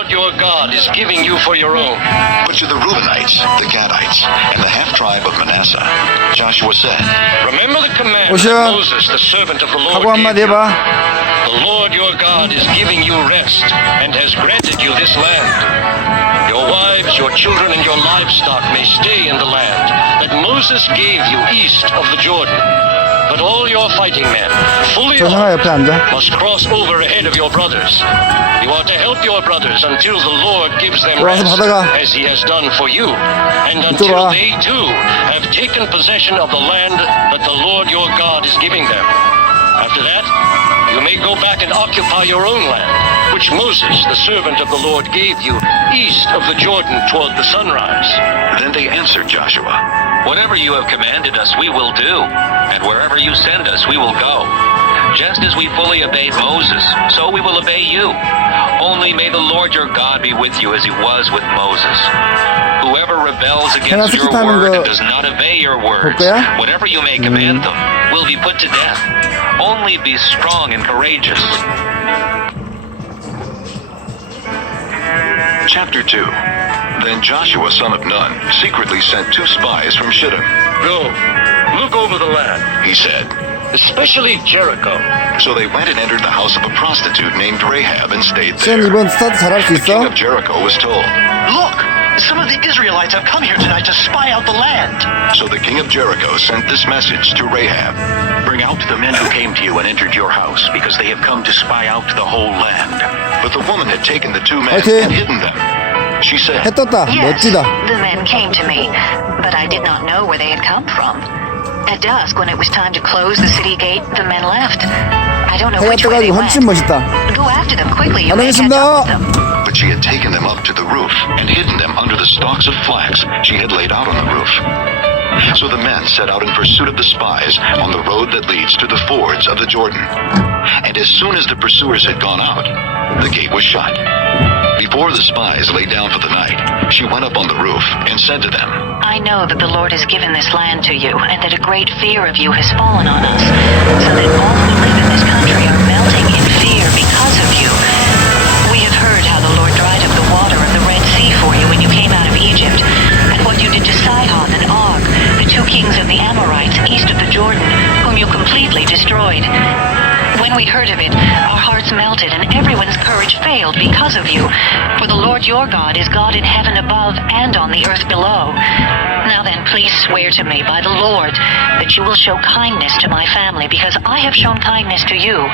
Lord your God is giving you for your own. But to the Reubenites, the Gadites, and the half-tribe of Manasseh, Joshua said, Remember the command 오션. that Moses, the servant of the Lord, 각오 한마디 gave you. 해봐. The Lord your God is giving you rest and has granted you this land. Your wives, your children, and your livestock may stay in the land that Moses gave you east of the Jordan. But all your fighting men, fully 조상아 armed, 옆에 앉아. must cross over ahead of your brothers. You are to help your brothers until the Lord gives them 와서 rest, 받아가. as he has done for you, and 이쪽으로 until 와. they too have taken possession of the land that the Lord your God is giving them. After that, you may go back and occupy your own land, which Moses, the servant of the Lord, gave you east of the Jordan toward the sunrise. Then they answered Joshua, Whatever you have commanded us, we will do, and wherever you send us, we will go. Just as we fully obeyed Moses, so we will obey you. Only may the Lord your God be with you as he was with Moses. Whoever rebels against your word and does not obey your words, whatever you may command them, will be put to death. Only be strong and courageous. Chapter 2. Then Joshua son of Nun secretly sent 2 spies from Shittim. Go, look over the land, He said. especially Jericho. So they went and entered the house of a prostitute named Rahab and stayed 시현 there. 이번 스타트 잘할 수 The king 있어? of Jericho was told. Look, some of the Israelites have come here tonight to spy out the land. So the king of Jericho sent this message to Rahab. Bring out the men who came to you and entered your house, because they have come to spy out the whole land. But the woman had taken the 2 men 화이팅! and hidden them. She said, 해 떴다. Yes, 멋지다. the men came to me, but I did not know where they had come from. At dusk, when it was time to close the city gate, the men left. I don't know 해가 which way they 떠가지고 went. 훨씬 멋있다. Go after them quickly. You may catch 알겠습니다. up with them. but she had taken them up to the roof and hidden them under the stalks of flax she had laid out on the roof. So the men set out in pursuit of the spies on the road that leads to the fords of the Jordan. And as soon as the pursuers had gone out, the gate was shut. Before the spies lay down for the night, she went up on the roof and said to them, I know that the Lord has given this land to you, and that a great fear of you has fallen on us, so that all who live in this country are melting in fear because of you. We have heard how the Lord dried up the water of the Red Sea for you when you came out of Egypt, and what you did to Sihon and Og, the 2 kings of the Amorites east of the Jordan, whom you completely destroyed. When we heard of it, our hearts melted and everyone's courage failed because of you. For the Lord your God is God in heaven above and on the earth below. Now then, please swear to me by the Lord that you will show kindness to my family, because I have shown kindness to you.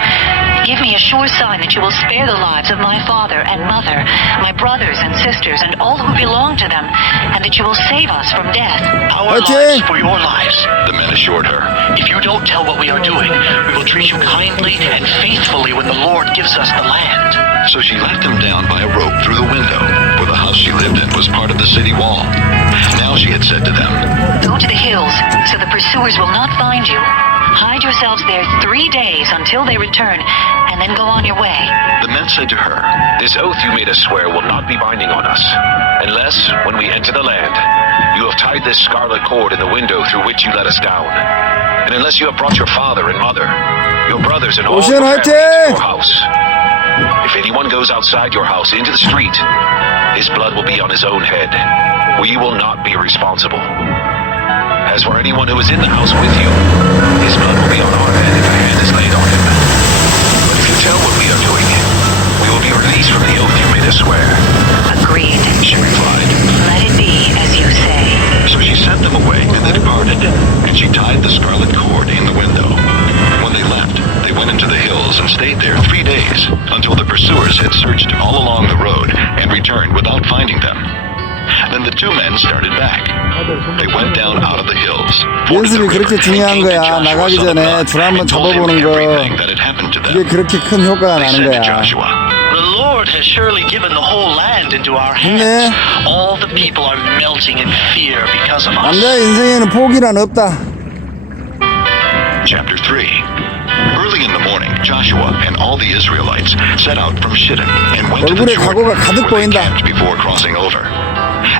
Give me a sure sign that you will spare the lives of my father and mother, my brothers and sisters, and all who belong to them, and that you will save us from death. Our lives for your lives. the men assured her. If you don't tell what we are doing, we will treat you kindly and faithfully when the Lord gives us the land. So she let them down by a rope through the window, for the house she lived in was part of the city wall. Now she had said to them, Go to the hills, so the pursuers will not find you. Hide yourselves there 3 days until they return, and then go on your way. The men said to her, This oath you made us swear will not be binding on us, unless, when we enter the land, you have tied this scarlet cord in the window through which you let us down, and unless you have brought your father and mother, your brothers and all 오션 your family 화이팅! into your house. If anyone goes outside your house into the street, his blood will be on his own head. We will not be responsible. As for anyone who is in the house with you, his blood will be on our head if a hand is laid on him. But if you tell what we are doing, we will be released from the oath you made us swear. Agreed. she replied. Let it be as you say. So she sent them away, and they departed, and she tied the scarlet cord in the window. When they left, they went into the hills and stayed there 3 days, until the pursuers had searched all along the road and returned without finding them. Then the 2 men started back. They went down out of the hills. 연습이 그렇게 중요한 거야. 나가기 전에 줄 한번 잡아보는 거. 그게 그렇게 큰 효과가 나는 거야. The Lord has surely given the whole land into our hands. 네. All the people are melting in fear because of us. 남자 인생에는 포기란 없다. Chapter 3. Early in the morning, Joshua and all the Israelites set out from Shittim and went to the 얼굴에 각오가 Jordan, 가득 where they 보인다. camped before crossing over.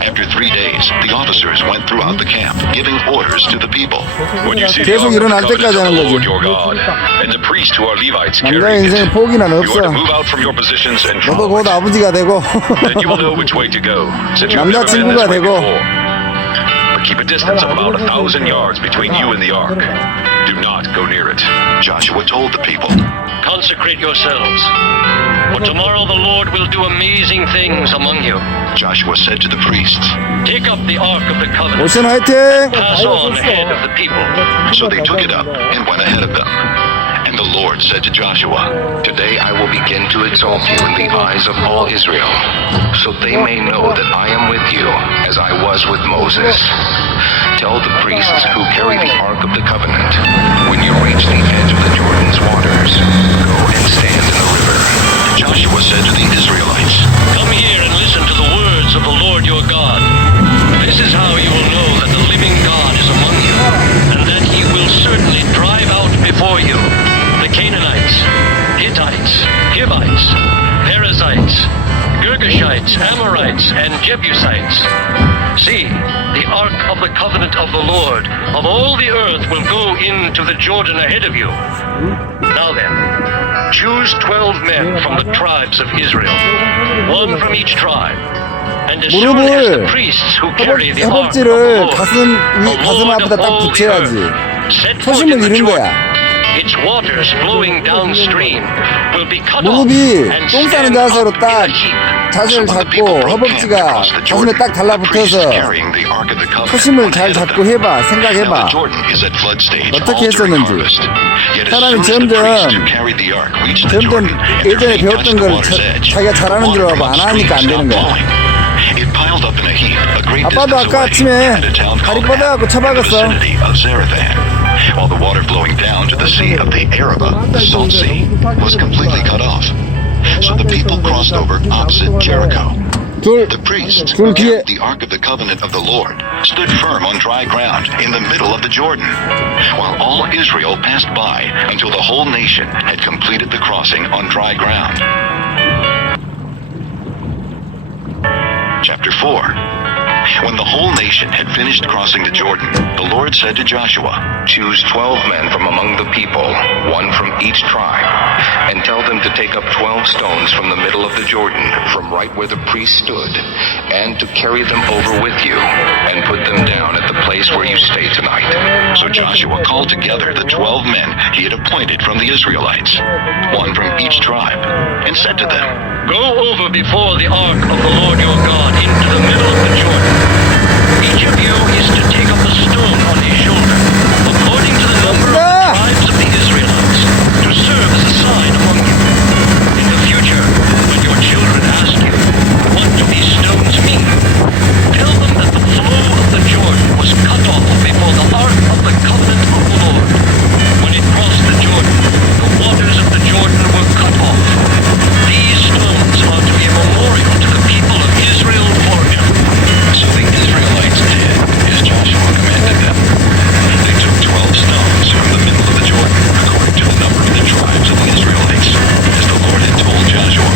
At After 3 days, the officers went throughout the camp, giving orders to the people. When you see the 계속 ark of the 일어날 covenant 때까지 of 하는 the 거지. Lord your God, and the priests who are Levites 남자 carrying 인생에 it, 포기는 you are to 없어. move out from your positions and 너도 follow 곧 it. 아버지가 되고 Then you will know which way to go, since you have never been 남자친구가 this way 되고. before. But keep a distance of about 1,000 yards between you and the ark. Do not go near it. Joshua told the people, Consecrate yourselves, for tomorrow the Lord will do amazing things among you. Joshua said to the priests. Take up the Ark of the Covenant. 오션 화이팅! Pass on ahead of the people. So they took it up and went ahead of them. And the Lord said to Joshua, Today I will begin to exalt you in the eyes of all Israel, so they may know that I am with you as I was with Moses. Tell the priests who carry the Ark of the Covenant, when you reach the edge of the Jordan's waters, go and stand in the river. Joshua said to the Israelites, Come here and listen to the words of the Lord your God. This is how you will know that the living God is among you, and that he will certainly drive out before you the Canaanites, Hittites, Hivites, Perizzites, Girgashites, Amorites, and Jebusites. See, the ark of the covenant of the Lord of all the earth will go into the Jordan ahead of you. Now then, choose 12 men from the tribes of Israel, one from each tribe. And as soon as the priests who carry the ark of the 허벅지를 Lord, 가슴 앞에다 딱 붙여야지. set foot in 초심을 the 잃은 Jordan, 거야. its waters flowing downstream will be cut off 무릎이 and 똥 싸는 stand 자세로 up 딱 in a heap. 자세를 So when the people 잡고 broke camp 허벅지가 across the 가슴에 Jordan, 딱 the priests 달라붙어서 carrying the Ark of the Covenant 초심을 went 잘 ahead of 잡고 them. 해봐. Now 생각해봐. the Jordan is at flood stage all 어떻게 during 했었는지. harvest. Yet as 사람이 soon as the 점점 priests who carried the ark reached the 점점 Jordan and their 예전에 feet 배웠던 touched the 걸 water's edge, 자기가 the 잘하는 줄 water 알고 from 안 the 하니까 안 stream 되는 stopped 거야. flowing. It piled up in a heap a great 아빠도 distance 아까 away 아침에 at a town 다리 called 뻗어갖고 in the 쳐박았어. vicinity of Zarethan, while the water flowing down to the sea of the Arabah, the Salt Sea, was completely cut off. So the people crossed over opposite Jericho. 둘, The priests 둘 who 뒤에. carried the Ark of the Covenant of the Lord stood firm on dry ground in the middle of the Jordan, while all Israel passed by until the whole nation had completed the crossing on dry ground. Chapter 4. When the whole nation had finished crossing the Jordan, the Lord said to Joshua, Choose 12 men from among the people, one from each tribe, and tell them to take up 12 stones from the middle of the Jordan, from right where the priest stood, and to carry them over with you, and put them down at the place where you stay tonight. So Joshua called together the 12 men he had appointed from the Israelites, one from each tribe, and said to them, Go over before the ark of the Lord your God into the middle of the Jordan. Each of you is to take up a stone on his shoulder, according to the number of the tribes of the Israelites, to serve as a sign among you. In the future, when your children ask you, what do these stones mean? Tell them that the flow of the Jordan was cut off before the ark of the covenant of the Lord. When it crossed the Jordan, the waters of the Jordan were cut off. These stones are to be a memorial to the people of Israel forever. So the Israelites did as Joshua commanded them. They took 12 stones from the middle of the Jordan, according to the number of the tribes of the Israelites, as the Lord had told Joshua.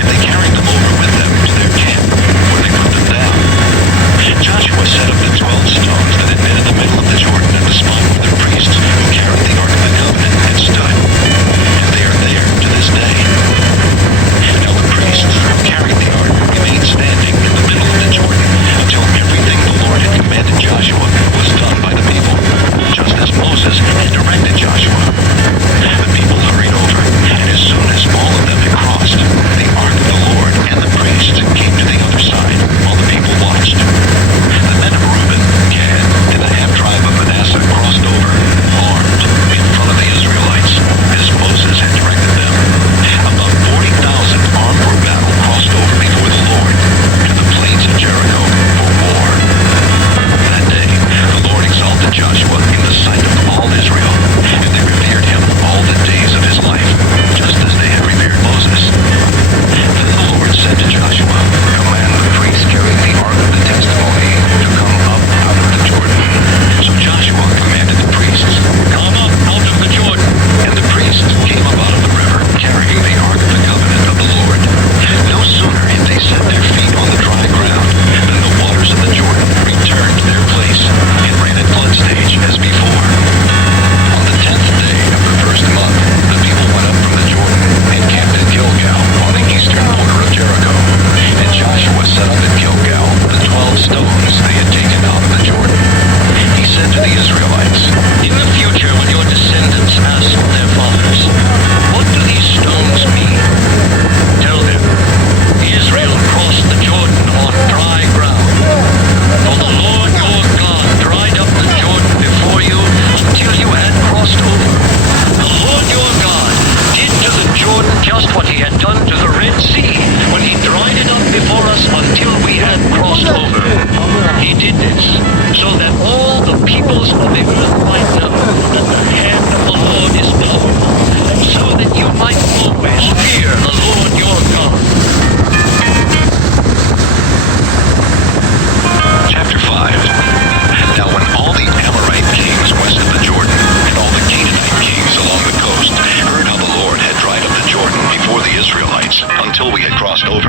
And they carried them tribes they had taken out of the Jordan. He said to the Israelites, In the future, when your descendants ask their fathers, what do these stones mean? Tell them, Israel crossed the Jordan on dry ground. For the Lord your God dried up the Jordan before you until you had crossed over. The Lord your God did to the Jordan just what he had done to the Red Sea when he dried it up before us until we had crossed over. He did this so that all the peoples of the earth might know that the hand of the Lord is powerful, and so that you might always fear the Lord your God. Chapter 5. Now when all the Amorite kings west of the Jordan, and all the Canaanite kings along the coast, heard how the Lord had dried up the Jordan before the Israelites, until we had crossed over,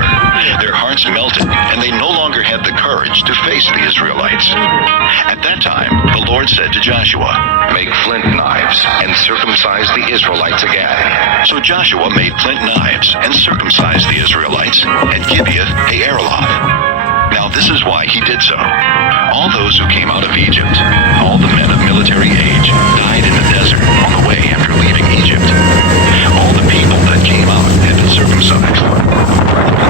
their hearts melted, and they no longer had the courage to face the Israelites. At that time, the Lord said to Joshua, Make flint knives and circumcise the Israelites again. So Joshua made flint knives and circumcised the Israelites at Gibeah Haaraloth. Now this is why he did so. All those who came out of Egypt, all the men of military age, died in the desert on the way after leaving Egypt. All the people that came out had been circumcised.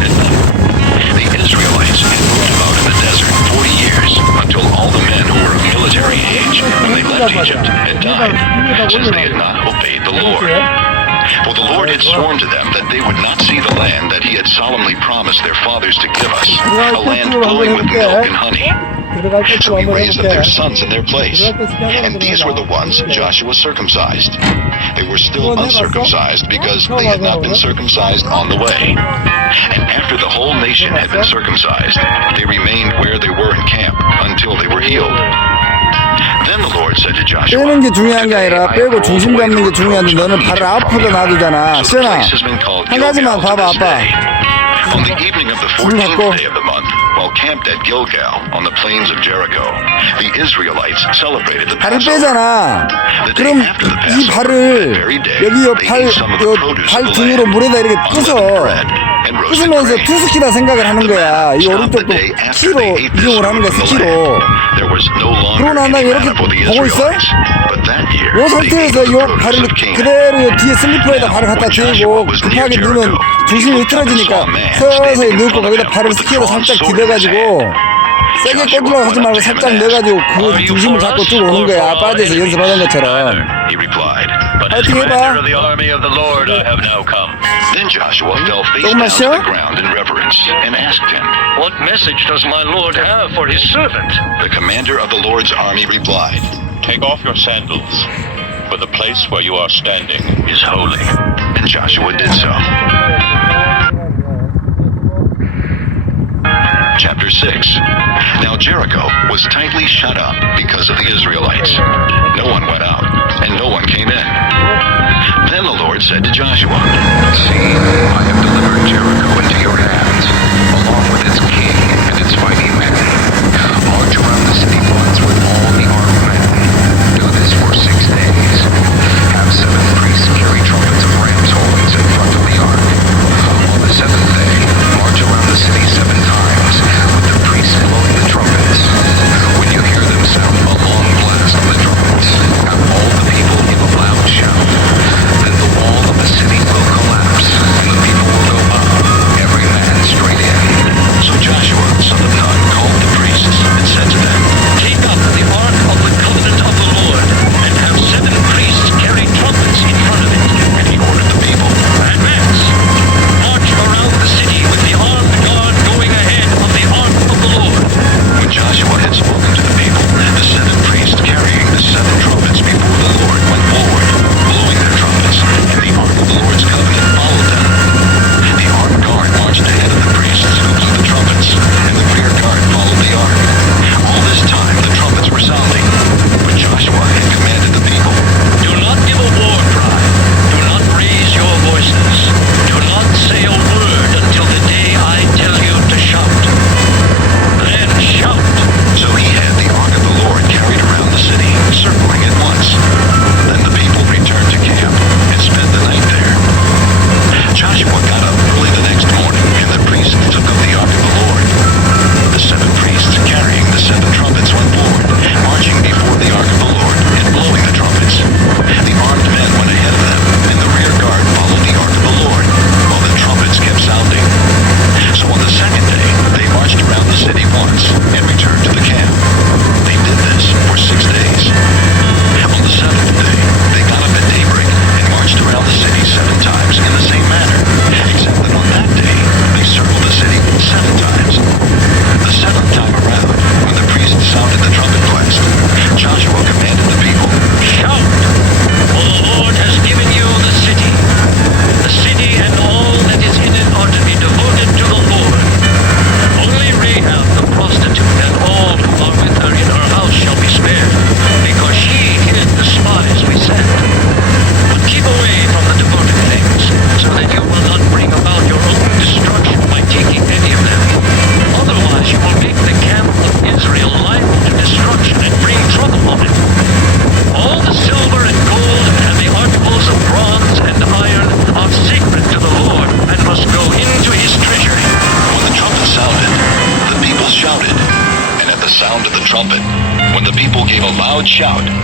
The Israelites had moved about in the desert 40 years, until all the men who were of military age, when they left Egypt, had died, since they had not obeyed the Lord. For the Lord had sworn to them that they would not see the land that he had solemnly promised their fathers to give us, a land flowing with milk and honey. So he raised up their sons in their place. And these were the ones Joshua circumcised. They were still uncircumcised because they had not been circumcised on the way. And after the whole nation had been circumcised, they remained where they were in camp until they were healed. Then the Lord said to Joshua, 빼는 게 중요한 게 아니라 빼고 중심 잡는 게 중요한데 너는 발을 앞으로 놔두잖아. So the 시현아, place has been called 한 가지만 Gilgal to 봐봐, this 아빠. day. On the evening of the 14th day of the month, while camped at Gilgal on the plains of Jericho, the Israelites celebrated the 발을 Passover. 빼잖아. The day 그럼 after the 이 Passover, 발을 that very day, 여기 they ate some of the produce 발 of the 등으로 land, 물에다 이렇게 unleavened 끄서 bread, and roasted 끄으면서 grain. 투스키다 생각을 하는 The 거야. manna 이 stopped the 오른쪽도 day after 키로 they ate this 이용을 하는 거야, food from the 스키로. land. There was no longer 그러고 난 다음에 any 이렇게 manna for the 보고 있어? Israelites. But that year, 요 they ate 상태에서 of the 요 produce 발을 of Canaan. 그대로 요 뒤에 슬리퍼에다 발을 갖다 대고 급하게 넣으면 중심이 흐트러지니까 서서히 넣고 거기다 발을 스키로 살짝 디뎌가지고 세게 꽂으려고 하지 말고 살짝 넣어가지고 그 중심을 잡고 쭉 오는 거야. 빠져서 연습하던 것처럼. He replied. But as 파이팅 commander 해봐. of the army of the Lord, I have now come. Then Joshua fell face 조금만 down 쉬어? to the ground in reverence and asked him. What message does my Lord have for his servant? The commander of the Lord's army replied, Take off your sandals, for the place where you are standing is holy. and Joshua did so. Chapter 6. Now Jericho was tightly shut up because of the Israelites. No one went out, and no one came in. Then the Lord said to Joshua, See, I have delivered Jericho into your hands, along with its king and its mighty men. March around the city once with all the armed men. Do this for 6 days. Have 7 priests carry trumpets of ram's horns in front of the ark. On the 7th day, march around the city 7 times, with the priests blowing the trumpets. When you hear them sound a long blast on the trumpets, have all the people give a loud shout. Then the wall of the city will collapse, and the trumpet. When the people gave a loud shout,